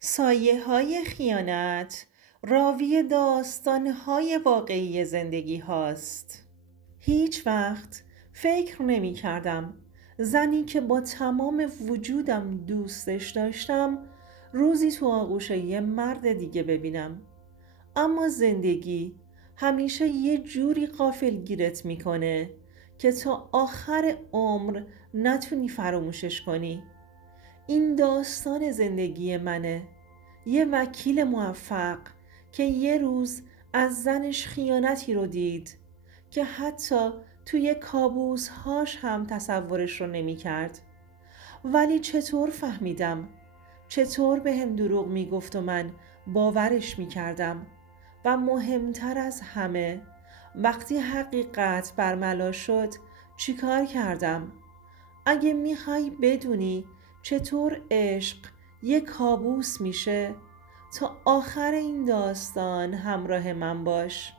سایه‌های خیانت راوی داستان‌های واقعی زندگی هاست. هیچ وقت فکر نمی کردم زنی که با تمام وجودم دوستش داشتم روزی تو آغوش یه مرد دیگه ببینم. اما زندگی همیشه یه جوری غافلگیرت میکنه که تا آخر عمر نتونی فراموشش کنی. این داستان زندگی منه. یه وکیل موفق که یه روز از زنش خیانتی رو دید که حتی توی کابوسهاش هم تصورش رو نمی کرد. ولی چطور فهمیدم؟ چطور به هم دروغ می گفت و من باورش می کردم؟ و مهمتر از همه، وقتی حقیقت برملا شد چیکار کردم؟ اگه میخوای بدونی چطور عشق یک کابوس میشه، تا آخر این داستان همراه من باش،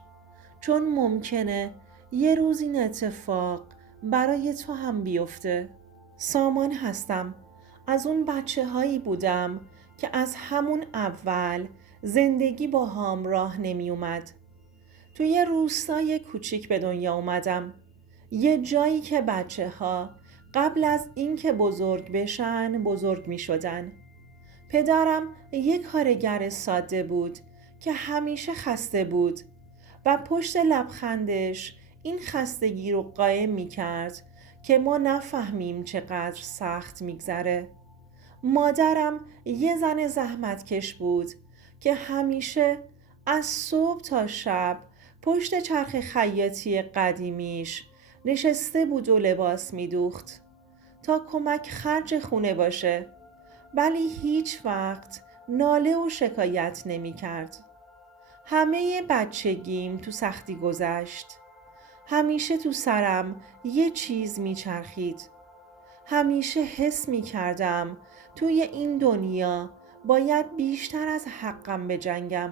چون ممکنه یه روز این اتفاق برای تو هم بیفته. سامان هستم. از اون بچه هایی بودم که از همون اول زندگی با هم راه نمی اومد. توی یه روستای کوچیک به دنیا اومدم. یه جایی که بچه ها قبل از اینکه بزرگ بشن بزرگ می شدن. پدرم یه کارگر ساده بود که همیشه خسته بود و پشت لبخندش این خستگی رو قایم می کرد که ما نفهمیم چقدر سخت میگذره. مادرم یه زن زحمتکش بود که همیشه از صبح تا شب پشت چرخ خیاطی قدیمیش نشسته بود و لباس میدوخت تا کمک خرج خونه باشه، ولی هیچ وقت ناله و شکایت نمی کرد. همه بچگیم تو سختی گذشت. همیشه تو سرم یه چیز میچرخید. همیشه حس می کردم توی این دنیا باید بیشتر از حقم بجنگم.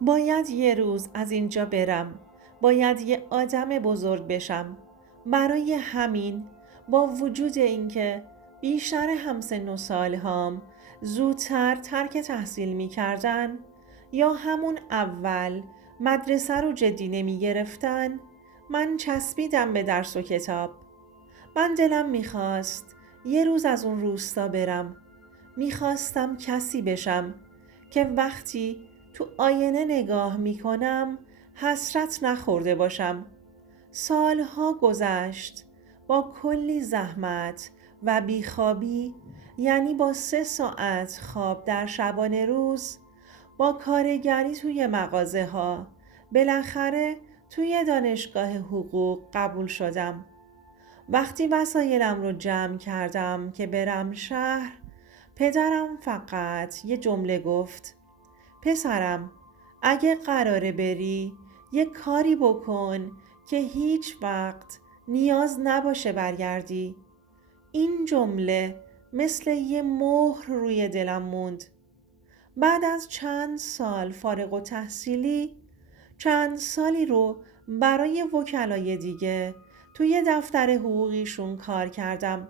باید یه روز از اینجا برم. باید یه آدم بزرگ بشم. برای همین با وجود اینکه بیشتر همسن و سالهام زودتر ترک تحصیل می کردن یا همون اول مدرسه رو جدی نمی گرفتن، من چسبیدم به درس و کتاب. من دلم میخواست یه روز از اون روستا برم. میخواستم کسی بشم که وقتی تو آینه نگاه میکنم حسرت نخورده باشم. سالها گذشت با کلی زحمت و بیخوابی، یعنی با 3 ساعت خواب در شبانه روز، با کارگری توی مغازه ها، بالاخره توی دانشگاه حقوق قبول شدم. وقتی وسایلم رو جمع کردم که برم شهر، پدرم فقط یه جمله گفت: پسرم، اگه قراره بری یه کاری بکن که هیچ وقت نیاز نباشه برگردی. این جمله مثل یه مهر روی دلم موند. بعد از چند سال فارغ التحصیلی، چند سالی رو برای وکلای دیگه توی دفتر حقوقیشون کار کردم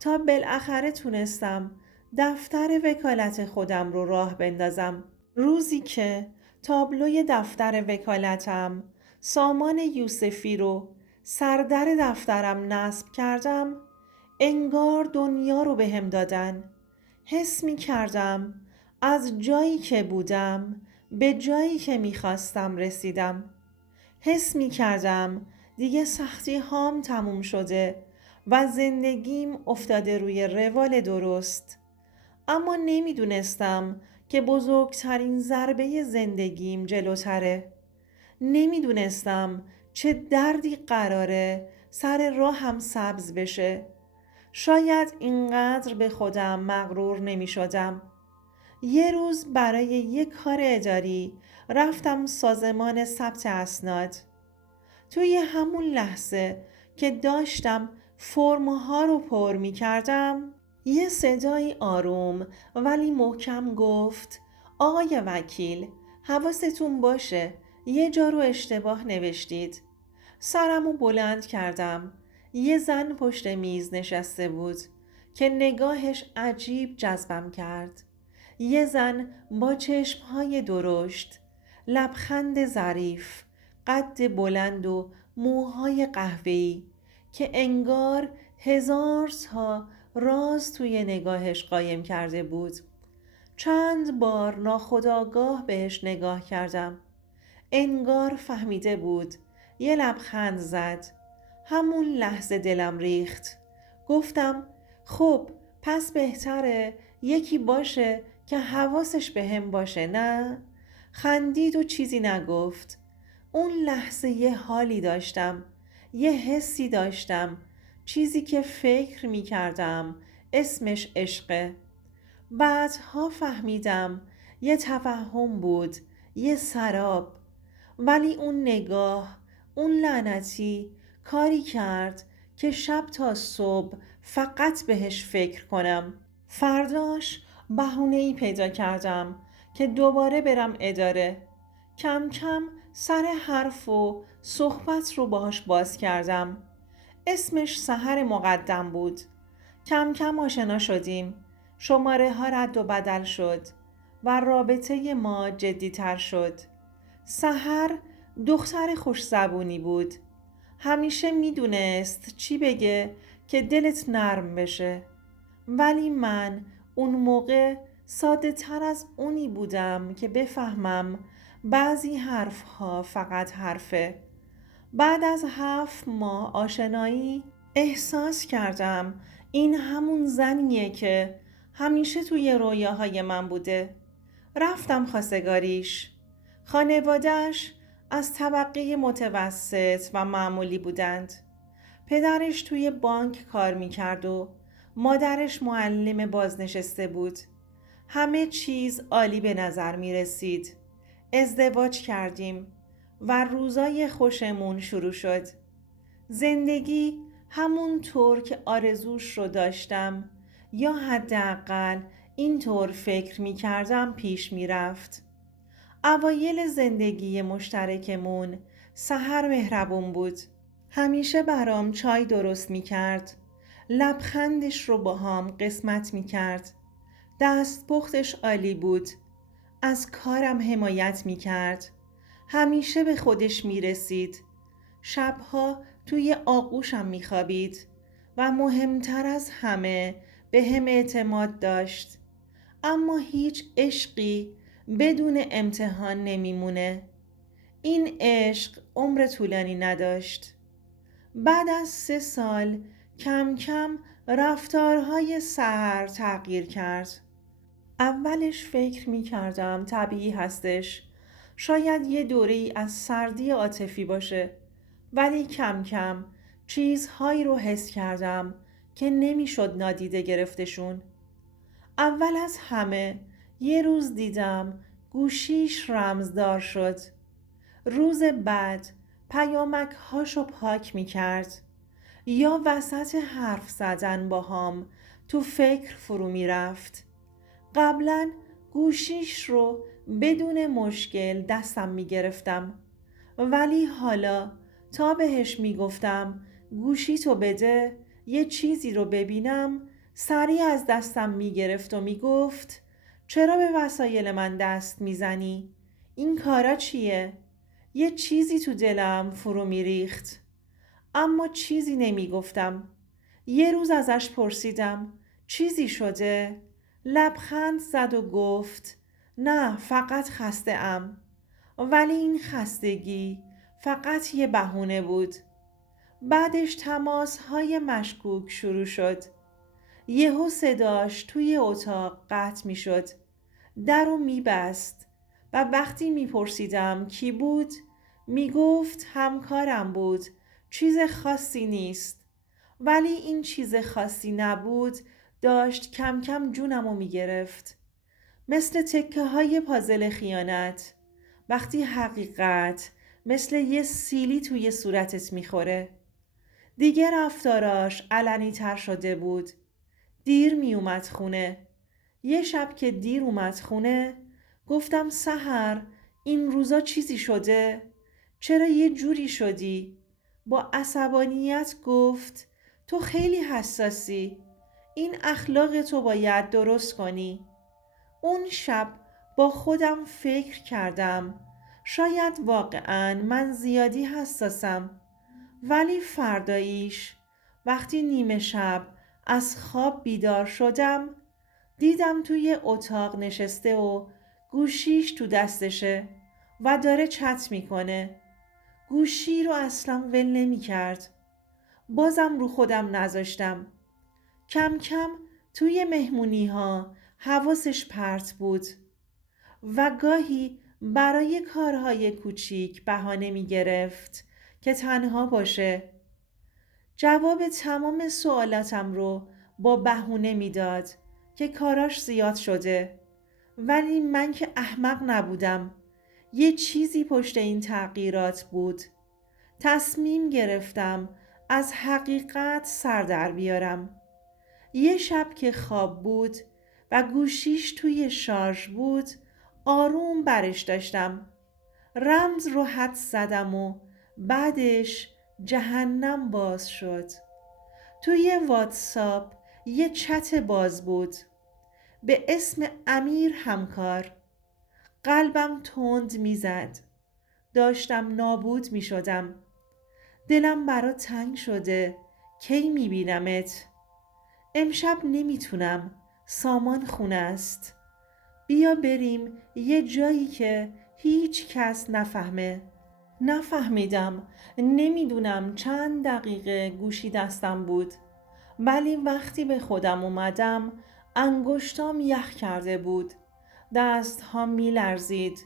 تا بالاخره تونستم دفتر وکالت خودم رو راه بندازم. روزی که تابلوی دفتر وکالتم سامان یوسفی رو سردر دفترم نصب کردم، انگار دنیا رو بهم دادن. حس می کردم از جایی که بودم به جایی که می خواستم رسیدم. حس می کردم دیگه سختی هام تموم شده و زندگیم افتاده روی روال درست. اما نمیدونستم که بزرگترین ضربه زندگیم جلوتره. نمیدونستم چه دردی قراره سر راهم سبز بشه. شاید اینقدر به خودم مغرور نمی شدم. یه روز برای یه کار اداری رفتم سازمان ثبت اسناد. توی همون لحظه که داشتم فرم‌ها رو پر می کردم، یه صدای آروم ولی محکم گفت: آقای وکیل، حواستون باشه، یه جا رو اشتباه نوشتید. سرمو بلند کردم. یه زن پشت میز نشسته بود که نگاهش عجیب جذبم کرد. یه زن با چشمهای درشت، لبخند ظریف، قد بلند و موهای قهوه‌ای که انگار هزار تا راز توی نگاهش قایم کرده بود. چند بار ناخودآگاه بهش نگاه کردم. انگار فهمیده بود. یه لبخند زد. همون لحظه دلم ریخت. گفتم خب پس بهتره یکی باشه که حواسش به هم باشه، نه؟ خندید و چیزی نگفت. اون لحظه یه حالی داشتم، یه حسی داشتم، چیزی که فکر می کردم اسمش عشقه. بعدها فهمیدم یه توهم بود، یه سراب. ولی اون نگاه، اون لعنتی کاری کرد که شب تا صبح فقط بهش فکر کنم. فرداش بهونه‌ای پیدا کردم که دوباره برم اداره. کم کم سر حرف و صحبت رو باهاش باز کردم. اسمش سحر مقدم بود. کم کم آشنا شدیم. شماره ها رد و بدل شد و رابطه ما جدی‌تر شد. سحر دختر خوش زبونی بود. همیشه میدونست چی بگه که دلت نرم بشه. ولی من اون موقع ساده تر از اونی بودم که بفهمم بعضی حرفها فقط حرفه. بعد از 7 ماه آشنایی احساس کردم این همون زنیه که همیشه توی رویاهای من بوده. رفتم خواستگاریش. خانواده‌اش از طبقه متوسط و معمولی بودند. پدرش توی بانک کار میکرد و مادرش معلم بازنشسته بود. همه چیز عالی به نظر می رسید. ازدواج کردیم و روزای خوشمون شروع شد. زندگی همون طور که آرزوش رو داشتم یا حداقل اینطور فکر می کردم پیش می رفت. اوایل زندگی مشترکمون سحر مهربون بود. همیشه برام چای درست می کرد. لبخندش رو با هم قسمت می کرد. دست پختش عالی بود. از کارم حمایت می کرد. همیشه به خودش می رسید. شبها توی آغوشم می خوابید و مهمتر از همه به هم اعتماد داشت. اما هیچ عشقی بدون امتحان نمیمونه. این عشق عمر طولانی نداشت. بعد از 3 سال کم کم رفتارهای سحر تغییر کرد. اولش فکر می کردم طبیعی هستش. شاید یه دوره‌ای از سردی عاطفی باشه. ولی کم کم چیزهایی رو حس کردم که نمیشد نادیده گرفتشون. اول از همه یه روز دیدم گوشیش رمزدار شد. روز بعد پیامک هاشو پاک می کرد یا وسط حرف زدن با هم تو فکر فرو می رفت. قبلا گوشیش رو بدون مشکل دستم می گرفتم، ولی حالا تا بهش می گفتم گوشی تو بده یه چیزی رو ببینم سریع از دستم می گرفت و می گفت چرا به وسایل من دست می زنی؟ این کارا چیه؟ یه چیزی تو دلم فرو می ریخت. اما چیزی نمی گفتم. یه روز ازش پرسیدم چیزی شده؟ لبخند زد و گفت نه، فقط خسته ام. ولی این خستگی فقط یه بهونه بود. بعدش تماس‌های مشکوک شروع شد. یهو صداش توی اتاق قطع می شد. در رو می بست و وقتی می پرسیدم کی بود می گفت همکارم بود، چیز خاصی نیست. ولی این چیز خاصی نبود داشت کم کم جونمو می گرفت. مثل تکه های پازل خیانت، وقتی حقیقت مثل یه سیلی توی صورتت میخوره. دیگه رفتاراش علنی تر شده بود. دیر می اومد خونه. یه شب که دیر اومد خونه گفتم سحر این روزا چیزی شده؟ چرا یه جوری شدی؟ با عصبانیت گفت تو خیلی حساسی. این اخلاق تو باید درست کنی. اون شب با خودم فکر کردم شاید واقعاً من زیادی حساسم، ولی فرداییش وقتی نیمه شب از خواب بیدار شدم دیدم توی اتاق نشسته و گوشیش تو دستشه و داره چت میکنه. گوشی رو اصلا ول نمی کرد. بازم رو خودم نذاشتم. کم کم توی مهمونی ها حواسش پرت بود و گاهی برای کارهای کوچیک بهانه می گرفت که تنها باشه. جواب تمام سوالاتم رو با بهونه میداد که کاراش زیاد شده، ولی من که احمق نبودم. یه چیزی پشت این تغییرات بود. تصمیم گرفتم از حقیقت سر در بیارم. یه شب که خواب بود و گوشیش توی شارژ بود آروم برش داشتم. رمز رو حدس زدم و بعدش جهنم باز شد. توی واتساپ یه چت باز بود به اسم امیر همکار. قلبم تند میزد. داشتم نابود می شدم. دلم برات تنگ شده. کی می بینمت؟ امشب نمیتونم. سامان خونه است. بیا بریم یه جایی که هیچ کس نفهمه. نفهمیدم. نمیدونم چند دقیقه گوشی دستم بود. ولی وقتی به خودم اومدم انگشتام یخ کرده بود. دست‌هام می‌لرزید.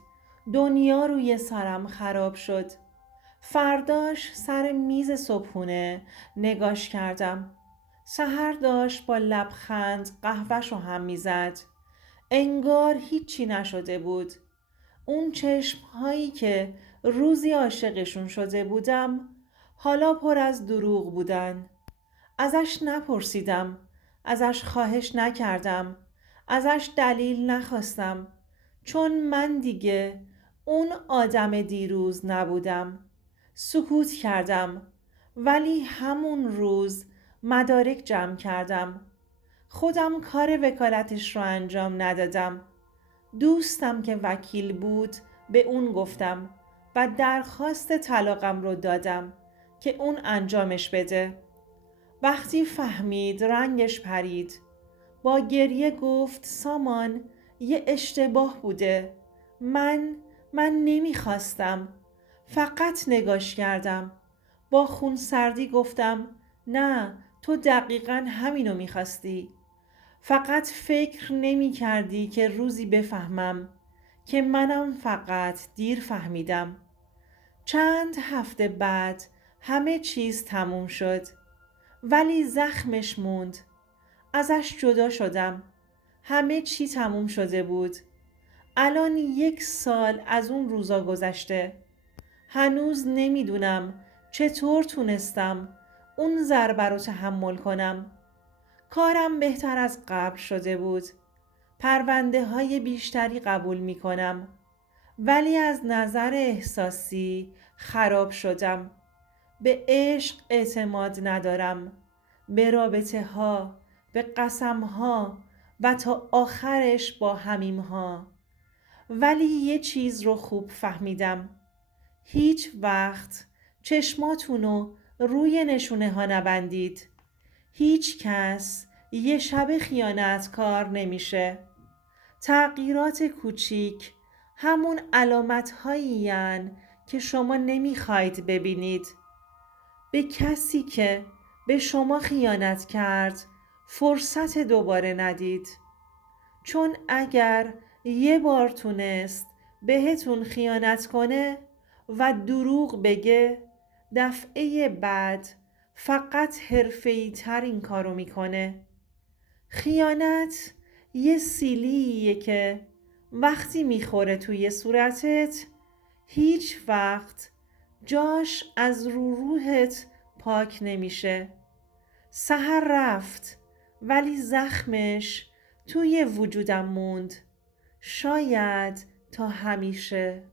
دنیا روی سرم خراب شد. فرداش سر میز صبحونه نگاش کردم. سحر داشت با لبخند قهوه‌شو هم میزد. انگار هیچی نشده بود. اون چشم‌هایی که روزی عاشقشون شده بودم حالا پر از دروغ بودن. ازش نپرسیدم. ازش خواهش نکردم. ازش دلیل نخواستم. چون من دیگه اون آدم دیروز نبودم. سکوت کردم. ولی همون روز مدارک جمع کردم. خودم کار وکالتش رو انجام ندادم. دوستم که وکیل بود به اون گفتم و درخواست طلاقم رو دادم که اون انجامش بده. وقتی فهمید رنگش پرید. با گریه گفت سامان یه اشتباه بوده. من نمیخواستم. فقط نگاش کردم. با خونسردی گفتم نه، تو دقیقاً همینو میخواستی. فقط فکر نمی کردی که روزی بفهمم که منم فقط دیر فهمیدم. چند هفته بعد همه چیز تموم شد. ولی زخمش موند. ازش جدا شدم. همه چی تموم شده بود. الان 1 سال از اون روزا گذشته. هنوز نمیدونم چطور تونستم اون ضربه رو تحمل کنم. کارم بهتر از قبل شده بود. پرونده های بیشتری قبول می کنم. ولی از نظر احساسی خراب شدم. به عشق اعتماد ندارم. به رابطه ها، به قسم ها و تا آخرش با همیم ها. ولی یه چیز رو خوب فهمیدم. هیچ وقت چشماتونو روی نشونه ها نبندید. هیچ کس یه شب خیانتکار نمیشه. تغییرات کوچیک همون علامت هایین که شما نمیخواید ببینید. به کسی که به شما خیانت کرد فرصت دوباره ندید. چون اگر یه بار تونست بهتون خیانت کنه و دروغ بگه، دفعه بعد فقط حرفه‌ای تر این کارو میکنه. خیانت یه سیلیه که وقتی میخوره توی صورتت هیچ وقت جاش از روحت پاک نمیشه. سحر رفت ولی زخمش توی وجودم موند. شاید تا همیشه.